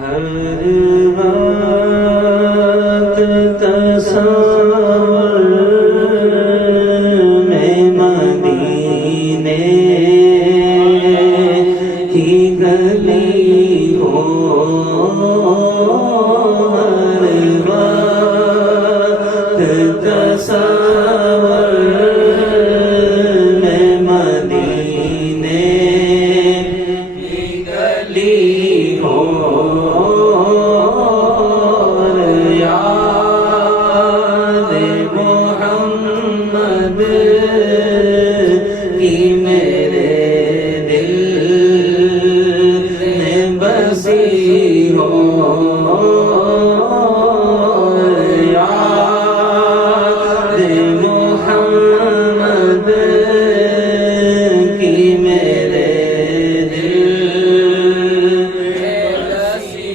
ہر وقت تصور میں مدینے کی گلی ہو، ہر وقت تصور میں مدینے کی گلی ہو، یاد محمد کی میرے دل میں بسی ہو، یاد محمد کی میرے دل میں بسی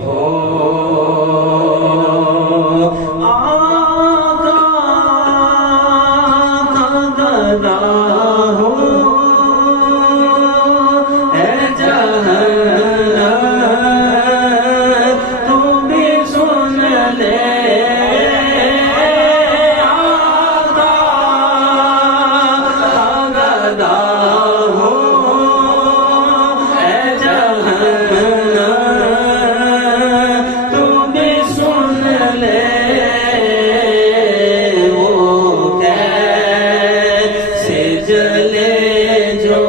ہو، آقا کا گدا ہو اے جہنم تو بھی سن لے، آقا کا گدا ہو اے جہنم تو بھی سن لے، وہ کیسے جلے جو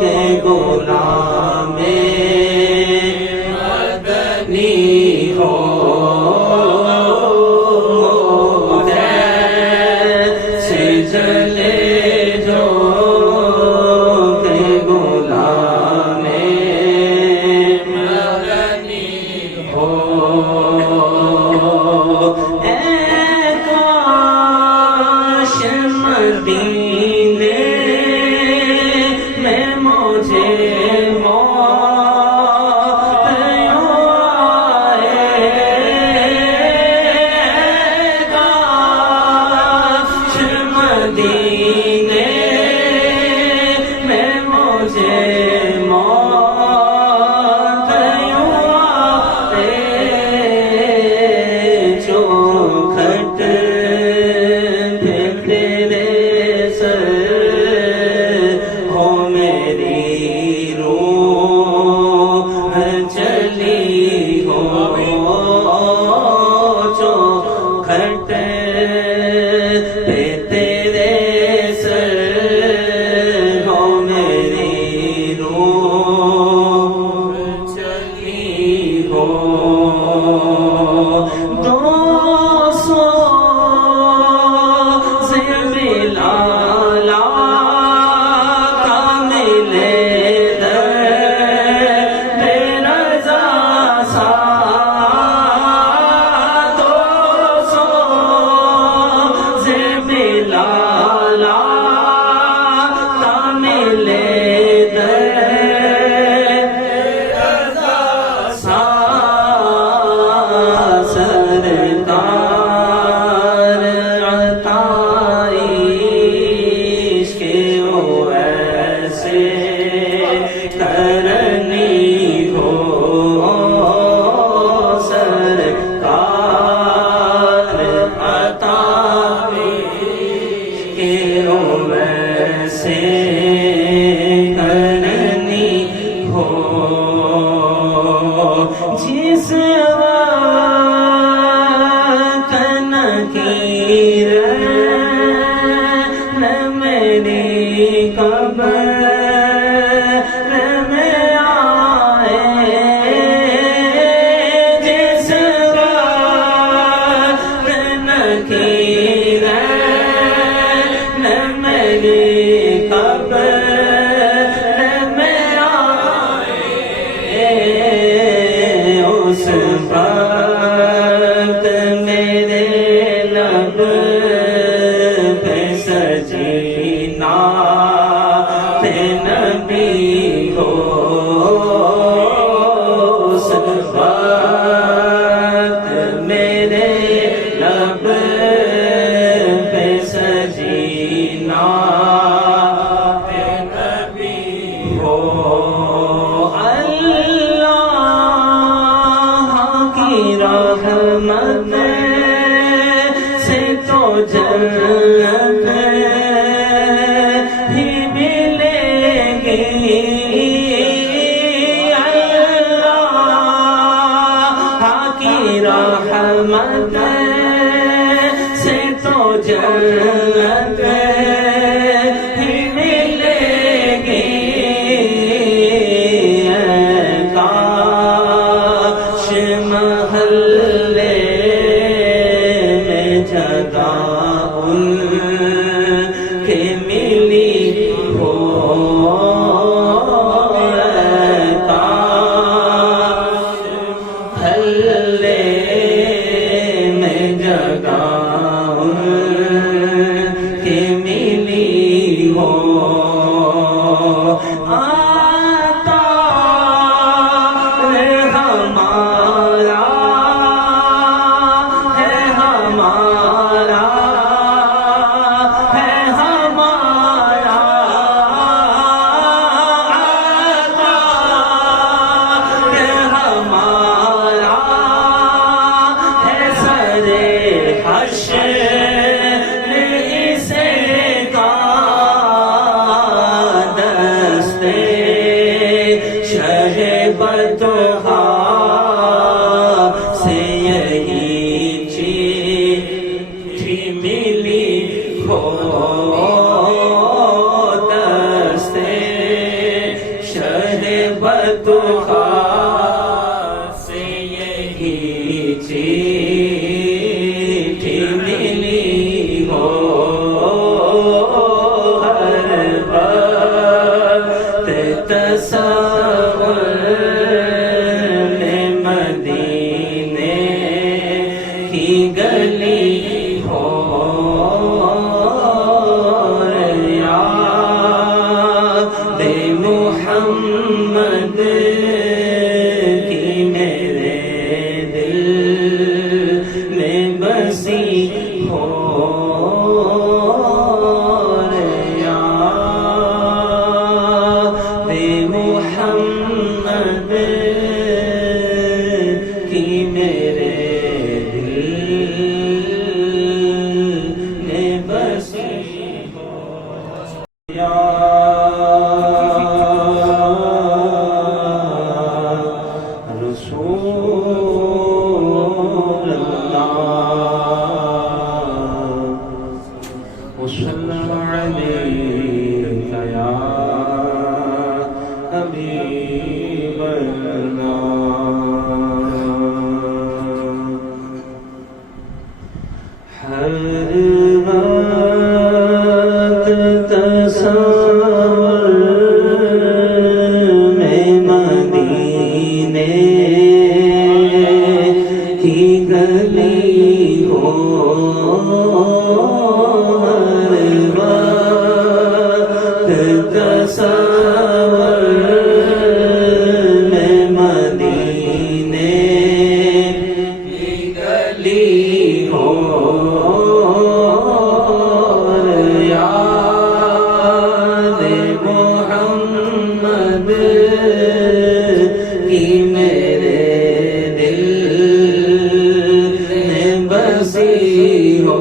کہ غلام مدنی ہو، کیسے جلے جو کہ غلام مدنی ہو، اے کاش مدینے میں مجھے موت یوں رحمت سے تو جنت ہی ملے گی اللہ کی رحمت سے تو جنت ہی ملے گی کاش محلے میں جگہ ان کے ملی ہو کاش محلے میں جگہ ان کے ملی ہو آتا ہے ہمارا ہے ہمارا ہے ہمارا آتا ہے ہمارا ہے سرے حشر اسے کا دستے شہ بدوہا سے یہی چیٹھی ملی ہو دستے شہ بدوہا سے یہی چیٹھی ملی ہو ہر وقت تصور میں مدینے کی گلی ہو یاد محمد کی میرے دل میں بسی ہو یاد محمد کی میرے دل میں بسی ہو یا رسول اللہ وسلم علیک یا حبیب اللہ ہر وقت تصور میں مدینے کی گلی ہو ہر وقت تصور میں مدینے کی گلی ہو یاد محمد کی میرے دل میں بسی ہو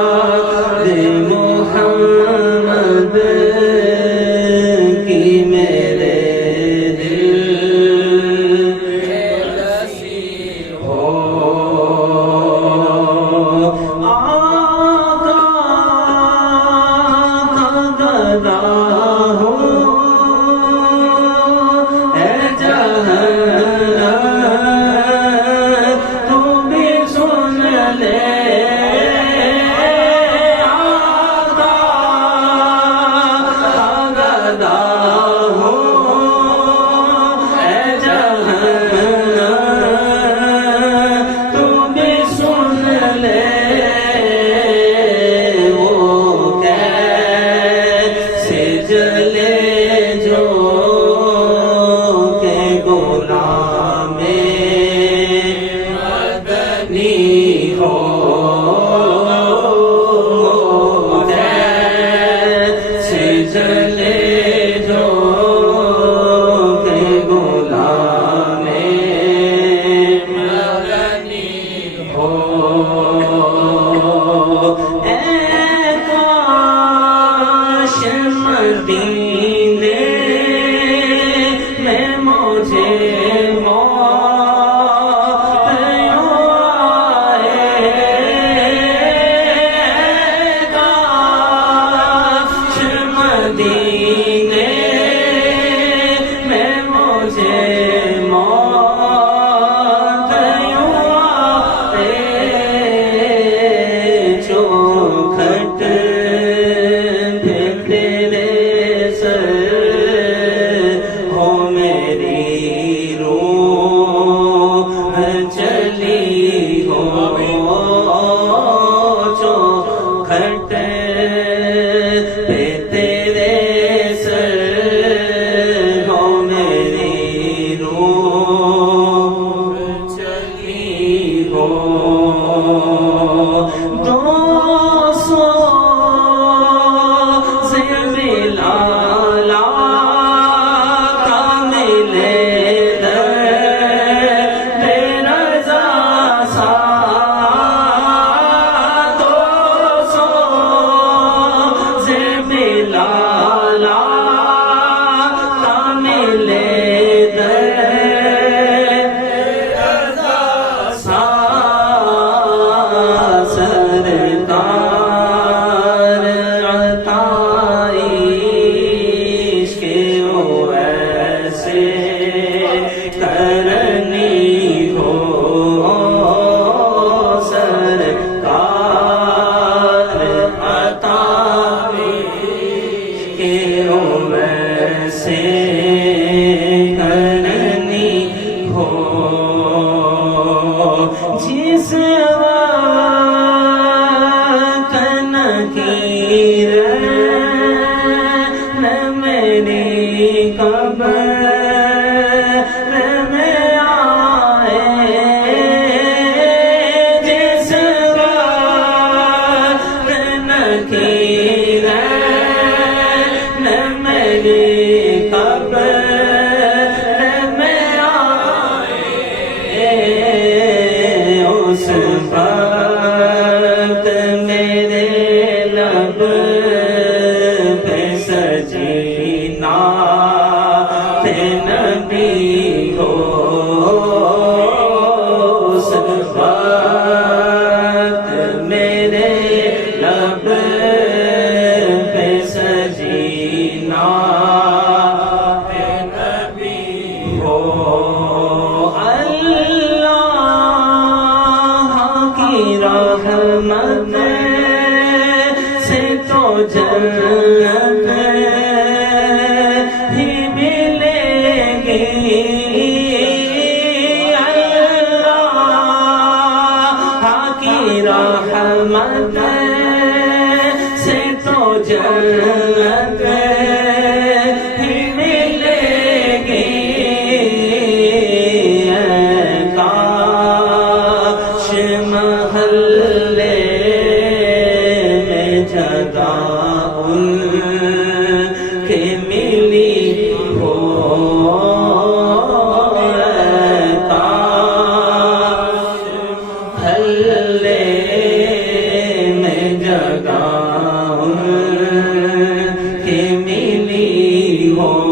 یاد محمد کی میرے دل میں بسی ہو آقا کا گدا ہو اے جہنم تو بھی سن لے آقا کا گدا ہو اے جہنم تو بھی سن لے وہ کیسے جلے جو کہ غلام مدنی ہو کیسے جلے جو کہ غلام مدینے میں مجھے موت یوں آئے کاش مدینے میں مجھے موت یوں آئے چوکھٹ جس وقت نکیرن میری قبر میں آئے جس وقت نکیرن میری قبر اس وقت میرے لب پہ سجی نعت نبی ہو اس وقت میرے لب پہ سجی نعت نبی ہو رحمت سے تو جنت ہی ملے گی اللہ کی رحمت سے تو جنت ہی ملے گی محلے میں جگہ ان کے ملی ہو محلے میں جگہ ان کے ملی ہو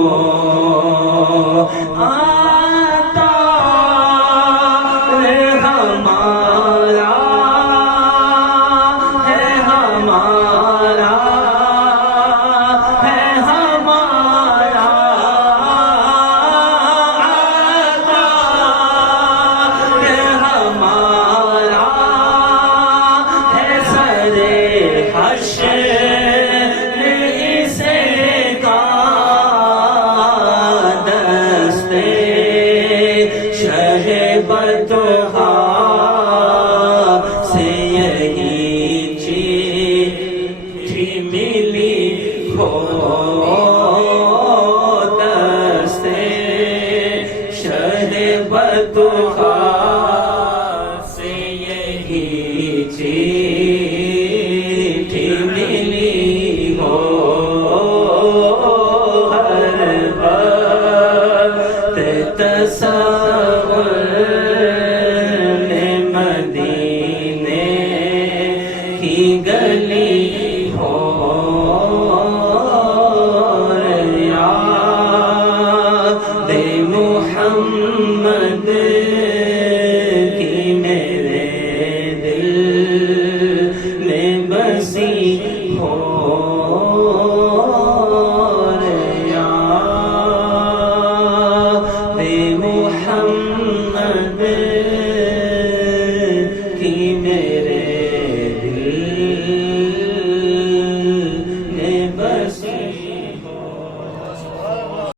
بدخا سے یہی چیٹھی ملی ہو دستے شہ بدخا سے یہی چیٹھی ملی ہو ہر وقت تصور گلی ہو محمد